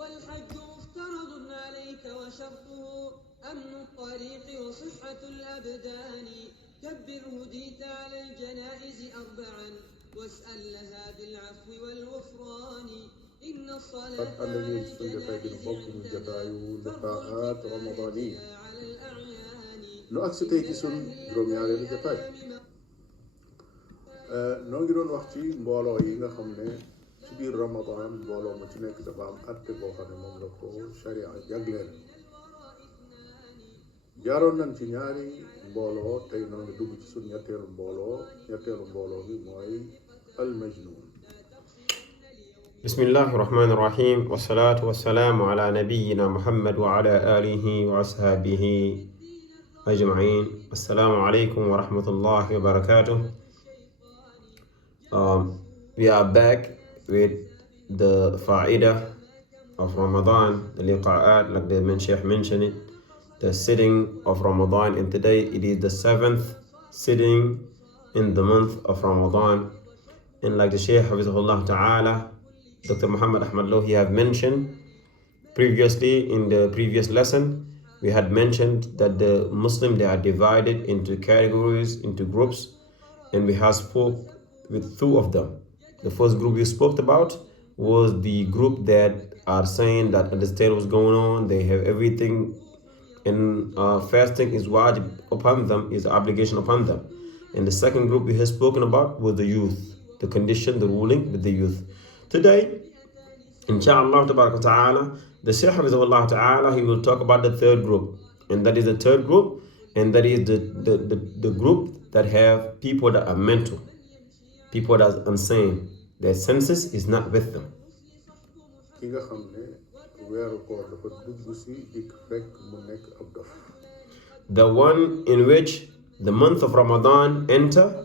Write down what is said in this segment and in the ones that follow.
والحج مفترض عليك وشرطه أمن الطريق وصحة الأبدان كبر هديت على الجنائز أربعا واسأل لها بالعفو والغفران إن الصلاة على الجنائز لقاءات رمضانية nu agsi tey ci sun juróom-ñaareelu jotaay noo ngi doon wax ci mbooloo yi nga xam ne ci biir Ramadan mbooloo ma ci nekk dafa am atte boo xam ne moom la ko sharia jagleel jaaroon nañ ci ñaari mbooloo tey noo ngi dugg ci sun ñetteelu mbooloo bi mooy al majnun. bismillahi rahmani rahim wasalaatu wasalaamu ala nabiyina muhammad wa ala alihi wa ashaabihi ajmain. Assalamu alaikum wa rahmatullahi wa barakatuh. We are back with the faedah of Ramadan, the liqa'at, like the Sheikh mentioned it, the sitting of Ramadan. And today it is the 7th sitting in the month of Ramadan. And like the Sheikh Hafizahullah Ta'ala, Dr. Muhammad Ahmad Lo, he have mentioned previously in the previous lesson, we had mentioned that the Muslim, they are divided into categories, into groups, and we have spoke with two of them. The first group we spoke about was the group that are saying that understand what's going on, they have everything, and fasting is wajib upon them, is obligation upon them. And the second group we have spoken about was the youth, the condition, the ruling with the youth. Today, inshallah ta'ala, the Shaykh Hafizahullah Ta'ala, he will talk about the third group, and that is the third group, and that is the group that have people that are mental, people that are insane, their senses is not with them. The one in which the month of Ramadan enter,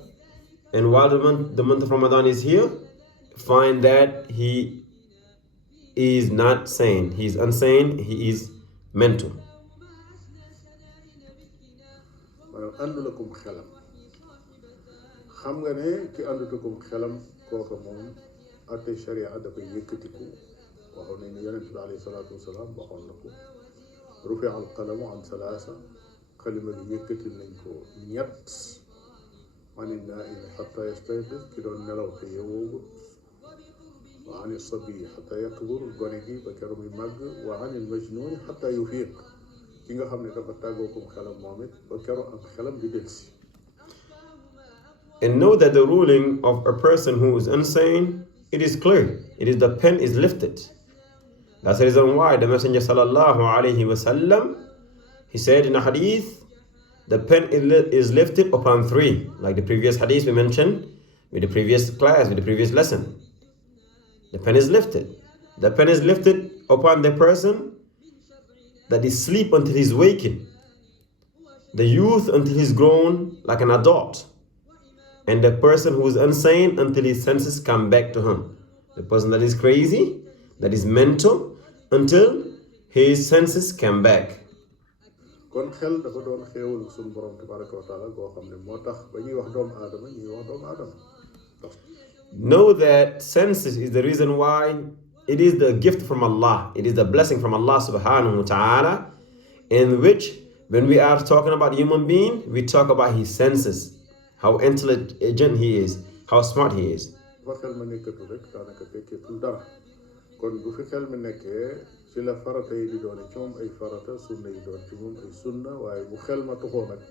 and while the month of Ramadan is here, find that he is not sane, he is insane, he is mental. xam nga ne ki àndutakum xelam kooka moom atte sharia dafay yëkkatiku waxoon nañ ne yonent bi alayhi salaatu wasalaam waxoon na ko rufi al qalamu an salaasa xalima gi yëkkati nañ ko ñett ani naa'imi xatta yastayqid ki doon nelaw te yeewoogut wa ani sabi xatta yakbur gone gi ba keroog muy màgg wa ani al majnun xatta yufiq ki nga xam ne dafa tàggookum xelam moom it ba keroog am xelam di delsi. And know that the ruling of a person who is insane, it is clear. It is the pen is lifted. That's the reason why the Messenger sallallahu alaihi wasallam, he said in a hadith, the pen is lifted upon three, like the previous hadith we mentioned, with the previous class, with the previous lesson. The pen is lifted. The pen is lifted upon the person that is asleep until he's waking, the youth until he's grown like an adult, and the person who is insane until his senses come back to him. The person that is crazy, that is mental, until his senses come back. kon xel dafa doon xéewalu suñu borom tabaraka wa taala goo xam ne moo tax ba ñuy wax doomu aadama ñuy wax doomu aadama. Know that senses is the reason why it is the gift from Allah. It is the blessing from Allah subhanahu wa ta'ala, in which when we are talking about human being, we talk about his senses, how intelligent he is, how smart he is. ba xel ma nekkatul rek daanaka tekkeetul dara kon bu fi xel mi nekkee ci la farata yi di doon ci moom ay farata sunna yi doon ci moom ay sunna waaye bu xel ma tuxoo nag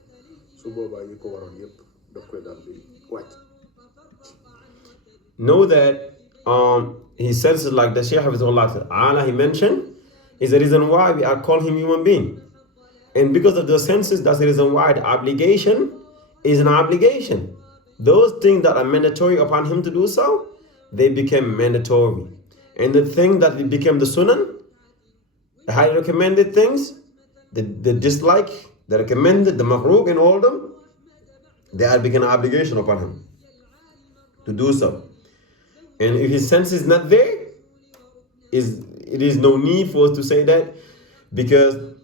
su boobaa yi ko waroon yépp daf koy daal di wàcc. Know that his senses, like the Shaykh Hafizahullah Ta'ala, he mentioned, is the reason why we are calling him human being. And because of the senses, that's the reason why the obligation is an obligation. Those things that are mandatory upon him to do so, they became mandatory. And the thing that became the sunan, the highly recommended things, the dislike, the recommended, the makruh and all of them, they are become an obligation upon him to do so. And if his sense is not there, it is no need for us to say that, because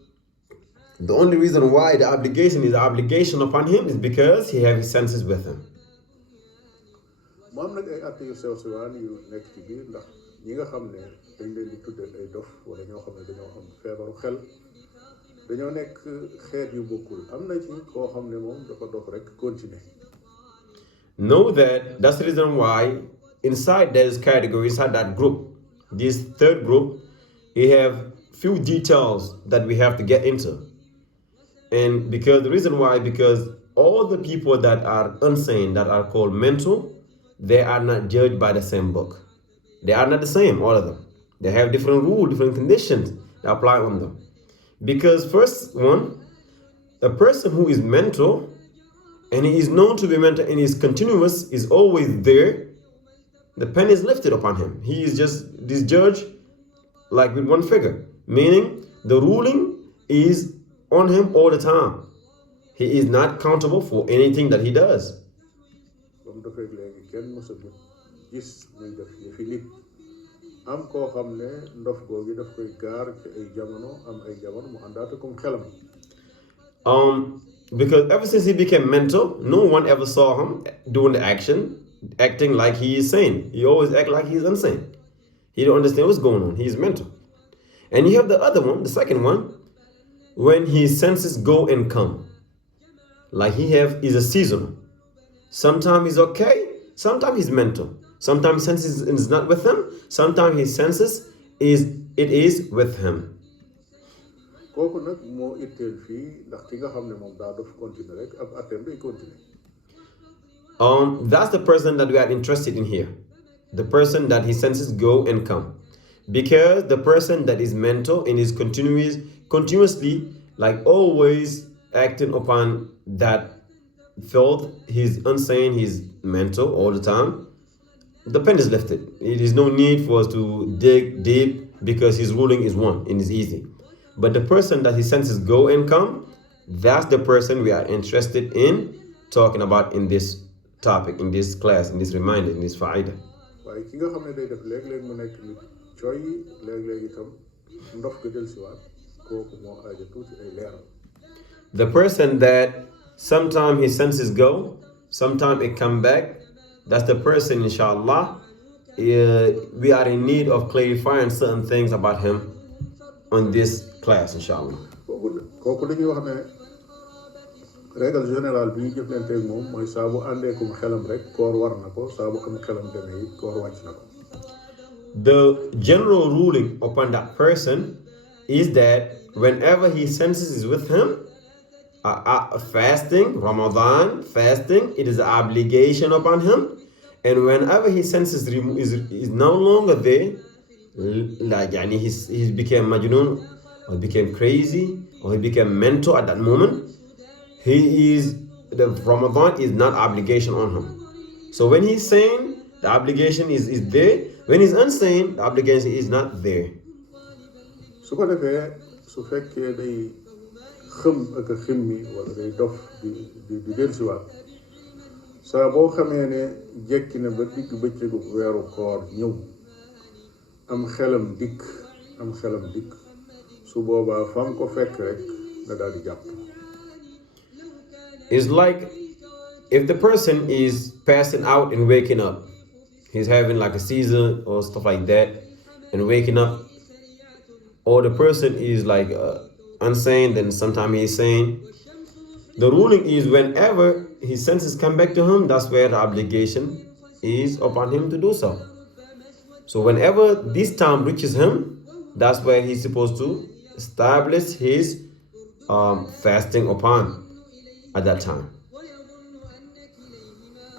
the only reason why the obligation is obligation upon him is because he has his senses with him. mu am nag ay atte yu sew sewaan yu nekk ci biir ndax ñi nga xam ne dañ leen di tuddee ay dof wala wala ñoo xam ne dañoo am feebaru xel dañoo nekk xeet yu bokkul am na ci koo xam ne moom dafa dof rek continuer. Know that that's the reason why inside this category, inside that group, this third group, we have few details that we have to get into. And because the reason why, because all the people that are insane, that are called mental, they are not judged by the same book. They are not the same, all of them. They have different rules, different conditions that apply on them. Because first one, a person who is mental, and he is known to be mental and is continuous, is always there, the pen is lifted upon him. He is just this judge like with one figure, meaning the ruling is on him all the time. He is not accountable for anything that he does. am koo xam ne ndof googu daf koy gaar ci ay jamono am ay jamono mu àndaata comme xelam. Because ever since he became mental, no one ever saw him doing the acting like he is sane. He always act like he's insane. He don't understand what's going on. He is mental. And you have the other one, the second one, when his senses go and come. Like is a seasonal. Sometimes he's okay, sometimes he's mental. Sometimes senses is not with him, sometimes his senses is with him. kooku nag moo itteel fii ndax ki nga xam ne moom daa dof continuer rek ab atteem day continuer. That's the person that we are interested in here. The person that his senses go and come. Because the person that is mental and is continuously, like always acting upon that thought, he's insane, he's mental all the time, the pen is lifted. It is no need for us to dig deep because his ruling is one and is easy. But the person that his senses go and come, that's the person we are interested in talking about in this topic, in this class, in this reminder, in this faedah. waaye ki nga xam ne day def léeg-léeg mu nekk nit cooy léeg-léeg itam ndof ga del siwaat kooku moo aaja tuuti ay leeral. The person that sometimes his senses go, sometimes it come back, that's the person, inshallah, we are in need of clarifying certain things about him on this class, inshallah. kooku dañuy wax ne règle générale bi ñu jëflanteeg moom mooy saa bu àndeekum xelam rek koor war na ko saa bu am xelam demee it koor wàcc na ko. The general ruling upon that person is that whenever his senses is with him, fasting, Ramadan, fasting, it is an obligation upon him. And whenever his senses is no longer there, like he became majnoon, or became crazy, or he became mental at that moment, the Ramadan is not obligation on him. So when he's sane, the obligation is there. When he's insane, the obligation is not there. su ko defee su fekkee day xëm ak a ximmi wala day dof di dellusiwaat saa boo xamee ne jekki na ba digg bëccëgu weeru koor ñëw am xelam dikk su boobaa fam ko fekk rek nga daal di jàpp. It's like if the person is passing out and waking up, he's having like a seizure or stuff like that, and waking up, or the person is like insane, then sometimes he's sane. The ruling is whenever his senses come back to him, that's where the obligation is upon him to do so. So whenever this time reaches him, that's where he's supposed to establish his fasting upon at that time.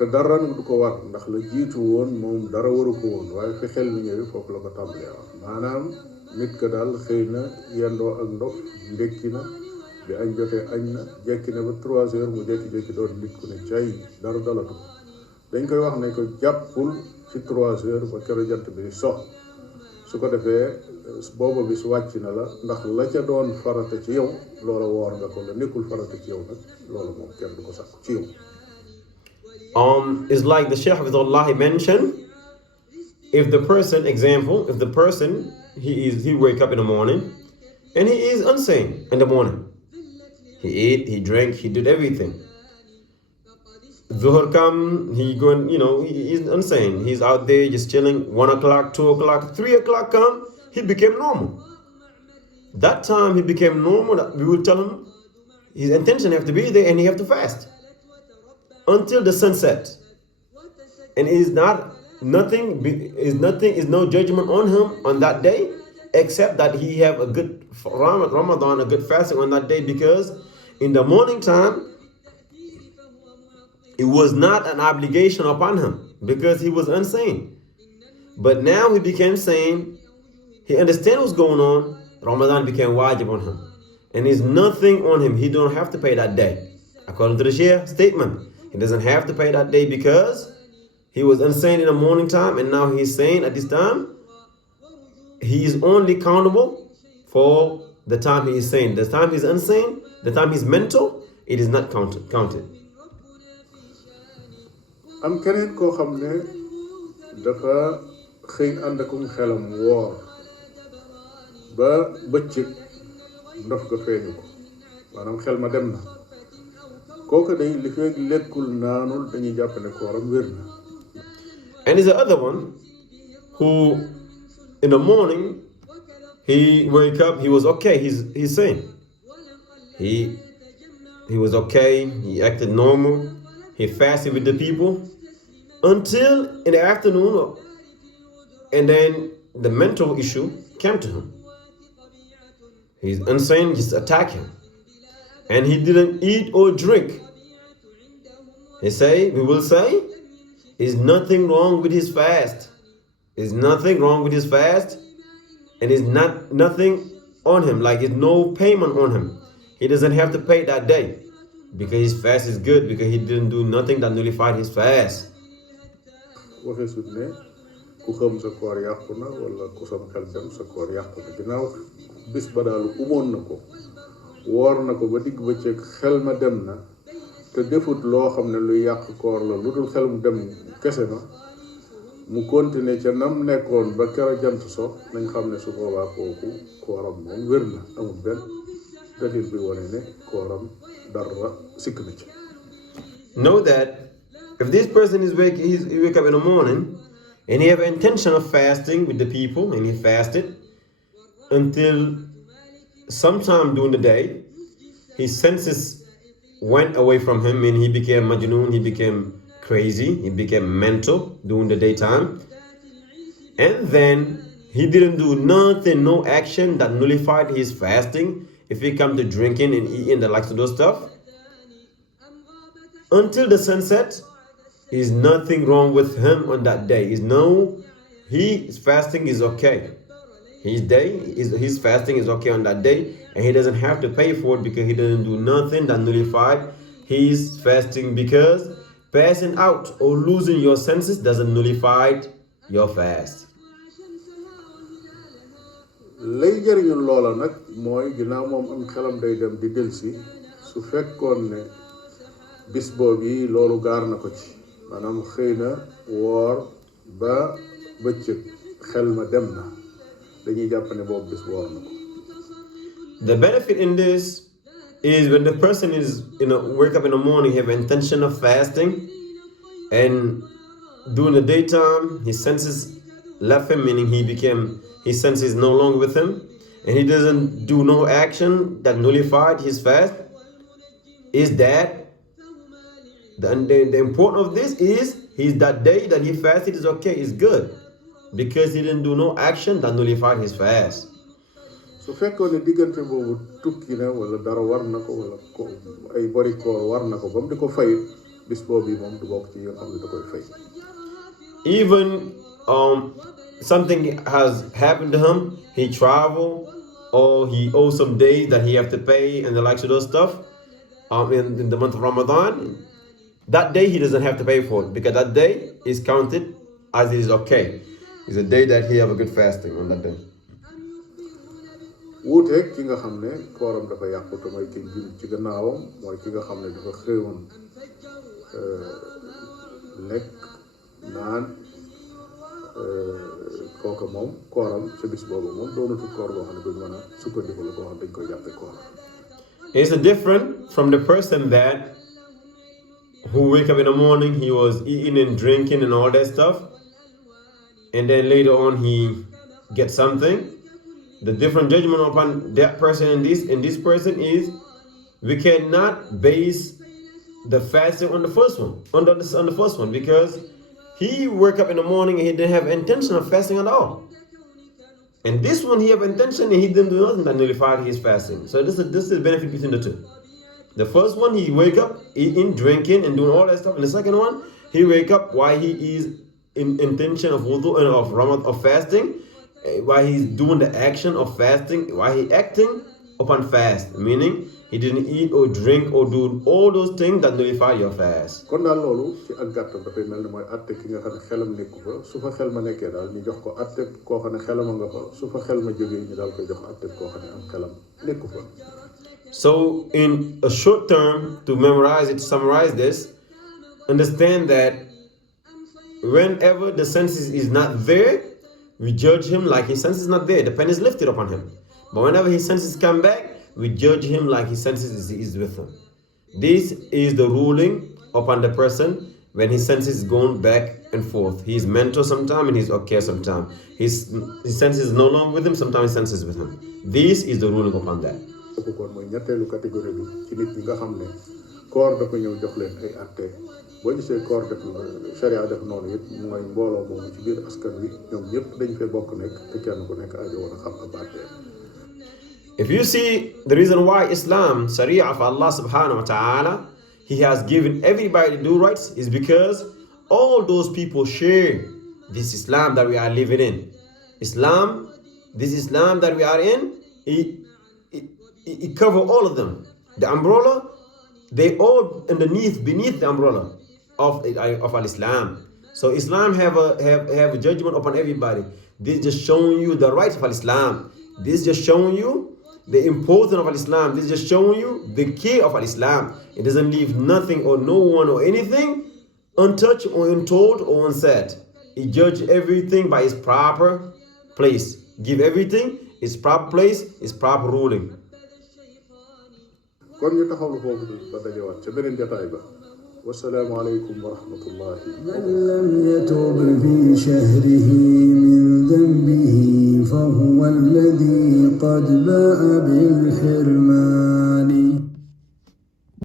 te dara nag du ko war ndax la jiitu woon moom dara waru ko woon waaye fi xel mi ñëwee foofu la ko tàmbalee wax maanaam nit ka daal xëy na yendoo ak ndox ndékki na bi añ jotee añ na jekki na ba 3 heures mu jekki-jekki doon nit ku ne cay dara dalatu dañ koy wax ne ko jàppul ci 3 heures ba keroog jant bi so su ko defee booba bis wàcc na la ndax la ca doon farata ci yow loola woor nga ko la nekkul farata ci yow nag loolu moom kenn du ko sàkku ci yow. It's like the Shaykh Hafidhullah mentioned, if the person, he wake up in the morning and he is insane in the morning. He ate, he drank, he did everything. Dhuhr come, he going, he is insane. He's out there just chilling. 1 o'clock, 2 o'clock, 3 o'clock come, he became normal. That time he became normal. That we will tell him his intention have to be there and he have to fast until the sunset. And it is not nothing is no judgment on him on that day, except that he have a good Ramadan, a good fasting on that day, because in the morning time it was not an obligation upon him because he was unsane. But now he became sane. He understands what's going on. Ramadan became wajib on him. And there's nothing on him. He don't have to pay that day. According to the Shia statement, he doesn't have to pay that day because he was insane in the morning time and now he's sane at this time. He is only countable for the time he is sane. The time he's insane, the time he's mental, it is not counted. am keneen koo xam ne dafa xëy ànd akum xelam woor ba bëccëg ndox ga feeñu ko maanaam xel ma dem na kooku day li fekk lekkul naanul dañuy jàpp ne kooram wér na. And there's the other one who in the morning he wake up, he was okay, he's sane. He was okay, he acted normal, he fasted with the people until in the afternoon, and then the mental issue came to him. He's insane, just attack him. And he didn't eat or drink. We will say, is nothing wrong with his fast. Is nothing wrong with his fast, and it's nothing on him, like it's no payment on him. He doesn't have to pay that day because his fast is good, because he didn't do nothing that nullified his fast. waxee sut ne ku xam sa koor yàqu na wala ku sam xel dem sa koor yàqu na ginnaaw bis ba daal umoon na ko woor na ko ba digg bëccëg xel ma dem na te defut loo xam ne luy yàq koor la lu dul xel mu dem kese na mu continuer ca nam nekkoon ba kera jant so nañ xam ne su boobaa kooku kooram moom wér na amul benn dalil bi wane ne kooram dara sikk na ci. Know that if this person he wake up in the morning and he have an intention of fasting with the people and he fasted until sometime during the day, his senses went away from him and he became majnoon, he became crazy, he became mental during the daytime, and then he didn't do nothing, no action that nullified his fasting. If he come to drinking and eating the likes of those stuff until the sunset, is nothing wrong with him on that day. His fasting is okay. His fasting is okay on that day, and he doesn't have to pay for it because he didn't do nothing that nullified his fasting, because passing out or losing your senses doesn't nullify your fast. lay jëriñu loola nag mooy ginnaaw moom am xelam day dem di delsi su fekkoon ne bis boobu loolu gaar na ko ci maanaam xëy na woor ba bëccëg xel ma dem na dañuy jàpp ne boobu bis woor na ko. The benefit in this is when the person is wake up in the morning, have intention of fasting, and during the daytime his senses left him, meaning his senses no longer with him, and he doesn't do no action that nullified his fast, is that the importance of this is that day that he fasted is okay, is good, because he didn't do no action that nullified his fast. su fekkoon ne diggante boobu tukki na wala dara war na ko wala ay bori koor war na ko ba mu di ko fay bis boobu moom du bokk ci yoo xam ne da koy fay. Even something has happened to him, he traveled, or he owes some days that he have to pay and the likes of those stuff in the month of Ramadan, that day he doesn't have to pay for it because that day is counted as it is okay. It's a day that he have a good fasting on that day. wuuteeg ki nga xam ne kooram dafa yàqu te mooy ki jul ci gannaawam mooy ki nga xam ne dafa xëyoon lekk naan kooka moom kooram sa bis boobu moom doonatul koor boo xam ne duñ mën a sukkandiku la koo xam dañ koy jàppe koor. It's different from the person that who wake up in the morning, he was eating and drinking and all that stuff, and then later on he gets something. the different judgment upon that person and this person is we cannot base the fasting on the first one, on the first one, because he woke up in the morning and he didn't have intention of fasting at all. And this one he have intention and he didn't do nothing that nullified his fasting. So this is the benefit between the two. The first one he wake up eating, drinking, and doing all that stuff. And the second one he wake up while he is in intention of wudu and of Ramadan of fasting, while he's doing the action of fasting, while he acting upon fast, meaning he didn't eat or drink or do all those things that nullify your fast. kon daal loolu ci ak gàttal dafay mel ni mooy atte ki nga xam ne xelam nekku fa su fa xel ma nekkee daal ñu jox ko atte koo xam ne xelam nga fa su fa xel ma jógee ñu daal koy jox atte koo xam ne am xelam nekku fa. So in a short term, to memorize it, to summarize this, understand that whenever the senses is not there, we judge him like his senses is not there. The pen is lifted upon him. But whenever his senses come back, we judge him like his senses is with him. This is the ruling upon the person when his senses is going back and forth. He is mental sometimes and he's okay sometimes. His senses is no longer with him, sometimes his senses is with him. This is the ruling upon that. kon mooy ñetteelu catégorie bi ci nit ñi nga xam ne koor dafa ñëw jox leen ay atte boo gisee koor def sharia def noonu it mooy mbooloo moomu ci biir askan wi ñoom ñëpp dañ fay bokk nekk te kenn ku nekk aajo woon a xam ab atte. If you see the reason why Islam, Sharia of Allah subhanahu wa ta'ala, He has given everybody to do rights is because all those people share this Islam that we are living in. This Islam that we are in, it covers all of them. The umbrella, they all beneath the umbrella of Al-Islam. So Islam have a judgment upon everybody. This is just showing you the rights of Al-Islam. This is just showing you the importance of Al-Islam. This is just showing you the care of Al-Islam. It doesn't leave nothing or no one or anything untouched or untold or unsaid. It judges everything by its proper place. Give everything its proper place, its proper ruling. kon ñu taxawlu foofu ba dajewaat ca beneen jotaay ba wasalaamu aleykum wa rahmatullahi man lam yatub fi shahrihi min dhanbihi fa huwa alladhi qad ba'a bil